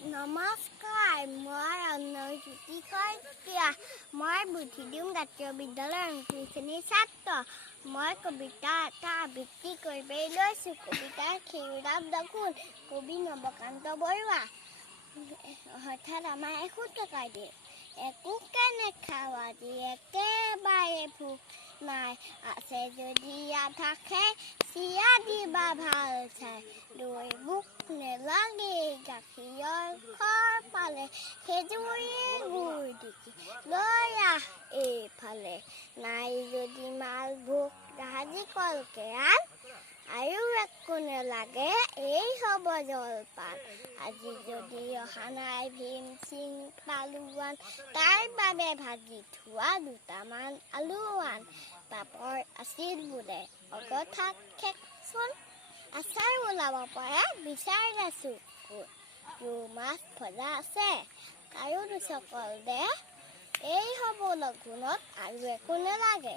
নমস্কাৰ, মই অন্নজ্যোতি শইকীয়া। মই বুদ্ধিডিং জাতীয় বিদ্যালয়ৰ 8 শ্ৰেণীৰ ছাত্ৰ। মই কবিতা এটা আবৃত্তি কৰিবলৈ লৈছোঁ। কবিতাৰ শিৰোনাম দেখোন কবি নৱকান্ত বৰুৱা। হঠাৎ আমাৰ এশো টকা দিয়ে, একোকে নেখাওঁ আজি, একেবাৰে ভোক নাই, আছে যদি আধা খাই চিৰা দিবা ভাল চাই। দৈ মোক নেলাগে, গাখীৰৰ খৰ পালে খেজুৰিয়ে গুড় দিকি লৈ আহ এইফালে। নাই যদি মালভোগ ভাজি কলকেৰাল, আৰু একো নেলাগে, এই হ'ব জলপান। আজি যদি অহা নাই ভীম সিং পালোৱান, তাৰ বাবে ভাজি থোৱা দুটামান আলুৱান। পাপৰ আছিল বোলে, অগঠাত খেকচোন, আচাৰ ওলাব পৰা বিচাৰিছোঁ। ৰৌ মাছ ভজা আছে, কাৰো দুচকল দে, এই হ'ব লঘোণত আৰু একো নেলাগে।